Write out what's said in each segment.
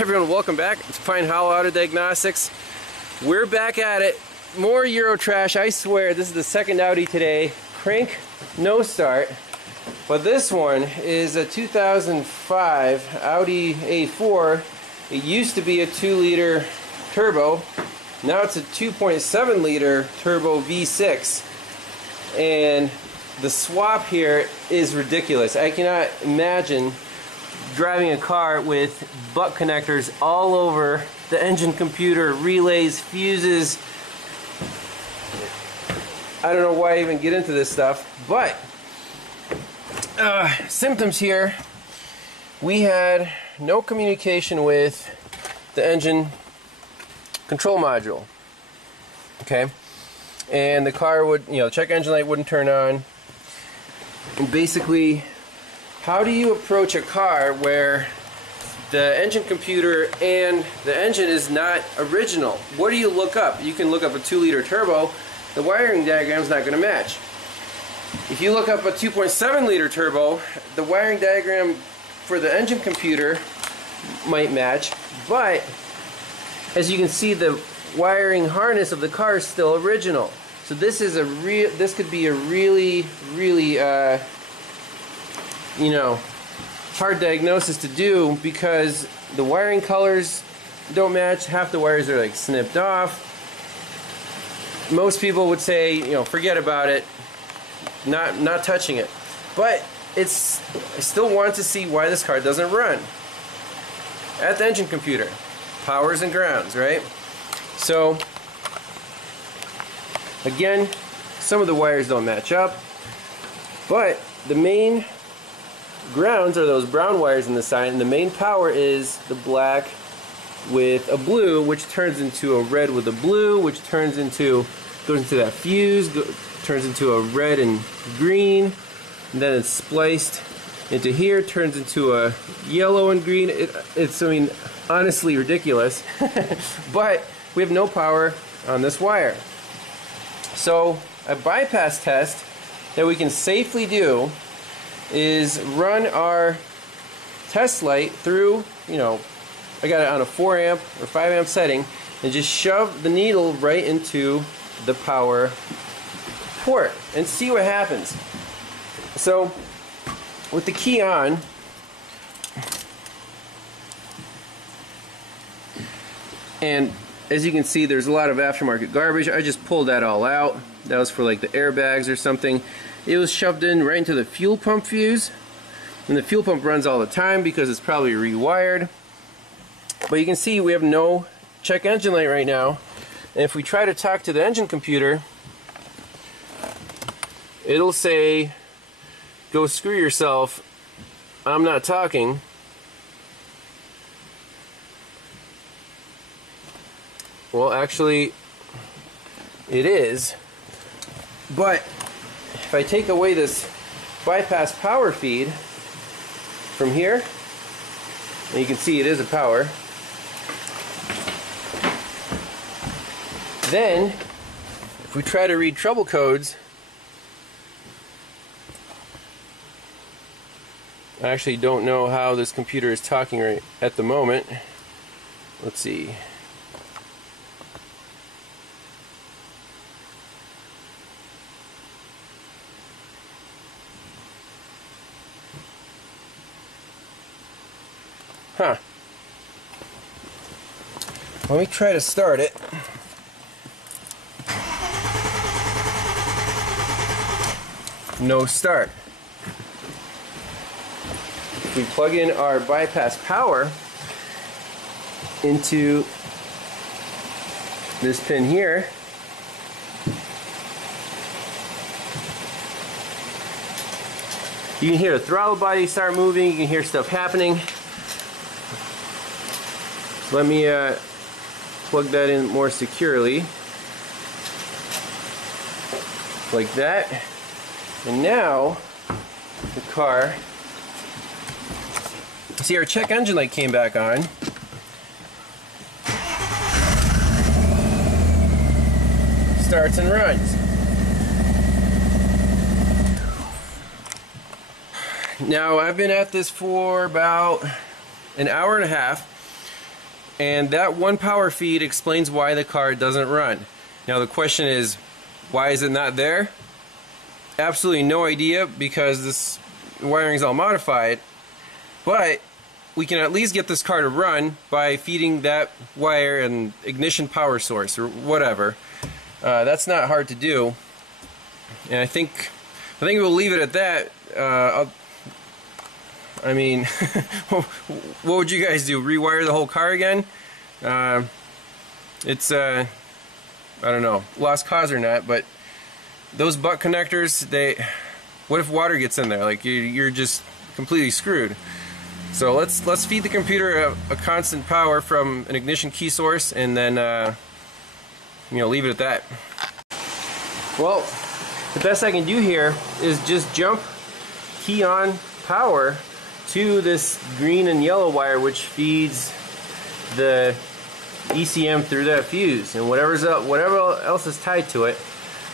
Everyone, welcome back. It's Pine Hollow Auto Diagnostics. We're back at it. More EUROTRASH, I swear. This is the second Audi today. Crank, no start. But this one is a 2005 Audi A4. It used to be a 2-liter turbo. Now it's a 2.7 liter turbo V6. And the swap here is ridiculous. I cannot imagine driving a car with butt connectors all over the engine computer, relays, fuses. I don't know why I even get into this stuff, but symptoms here. We had no communication with the engine control module. Okay, and the car would, check engine light wouldn't turn on. And basically, how do you approach a car where the engine computer and the engine is not original? What do you look up? You can look up a 2-liter turbo. The wiring diagram is not going to match. If you look up a 2.7 liter turbo, the wiring diagram for the engine computer might match, but as you can see, the wiring harness of the car is still original. So this is this could be a really hard diagnosis to do, because the wiring colors don't match. Half the wires are like snipped off. Most people would say, forget about it, not touching it. But I still want to see why this car doesn't run at the engine computer. Powers and grounds, right? So again, some of the wires don't match up, but the main grounds are those brown wires in the side, and the main power is the black with a blue, which turns into a red with a blue, which goes into that fuse, turns into a red and green, and then it's spliced into here, turns into a yellow and green. It's honestly ridiculous. But we have no power on this wire. So a bypass test that we can safely do is run our test light through, I got it on a 4 amp or 5 amp setting, and just shove the needle right into the power port and see what happens. So with the key on, and as you can see, there's a lot of aftermarket garbage. I just pulled that all out. That was for like the airbags or something. It was shoved in right into the fuel pump fuse, and the fuel pump runs all the time because it's probably rewired. But you can see we have no check engine light right now, and if we try to talk to the engine computer, it'll say, go screw yourself, I'm not talking. Well, actually it is, but if I take away this bypass power feed from here, and you can see it is a power, then if we try to read trouble codes, I actually don't know how this computer is talking right at the moment. Let's see. Huh. Let me try to start it. No start. If we plug in our bypass power into this pin here, you can hear the throttle body start moving, you can hear stuff happening. Let me plug that in more securely, like that. And now the car, see, our check engine light came back on. Starts and runs. Now I've been at this for about an hour and a half, and that one power feed explains why the car doesn't run. Now the question is, why is it not there? Absolutely no idea, because this wiring is all modified, but we can at least get this car to run by feeding that wire an ignition power source or whatever. That's not hard to do, and I think we'll leave it at that. I mean, what would you guys do? Rewire the whole car again? It's I don't know, lost cause or not, but those butt connectors, what if water gets in there? Like, you're just completely screwed. So let's feed the computer a constant power from an ignition key source, and then leave it at that. Well, the best I can do here is just jump key on power to this green and yellow wire, which feeds the ECM through that fuse, and whatever else is tied to it.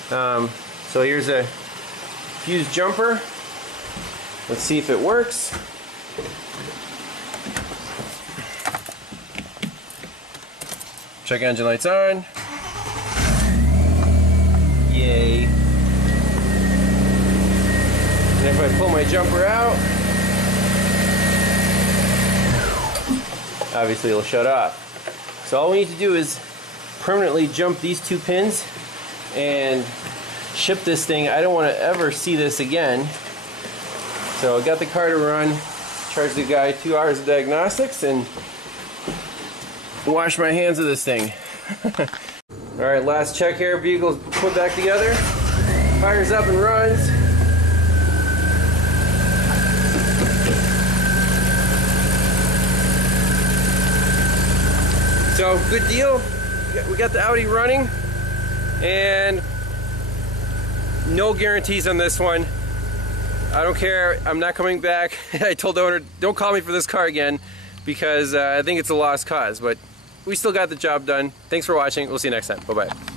So here's a fuse jumper. Let's see if it works. Check engine lights on. Yay. And if I pull my jumper out, obviously it'll shut off. So all we need to do is permanently jump these two pins and ship this thing. I don't want to ever see this again. So I got the car to run, charged the guy 2 hours of diagnostics, and wash my hands of this thing. Alright, last check here. Vehicle's put back together. Fires up and runs. So, good deal. We got the Audi running, and no guarantees on this one. I don't care. I'm not coming back. I told the owner, don't call me for this car again, because I think it's a lost cause, but we still got the job done. Thanks for watching. We'll see you next time. Bye-bye.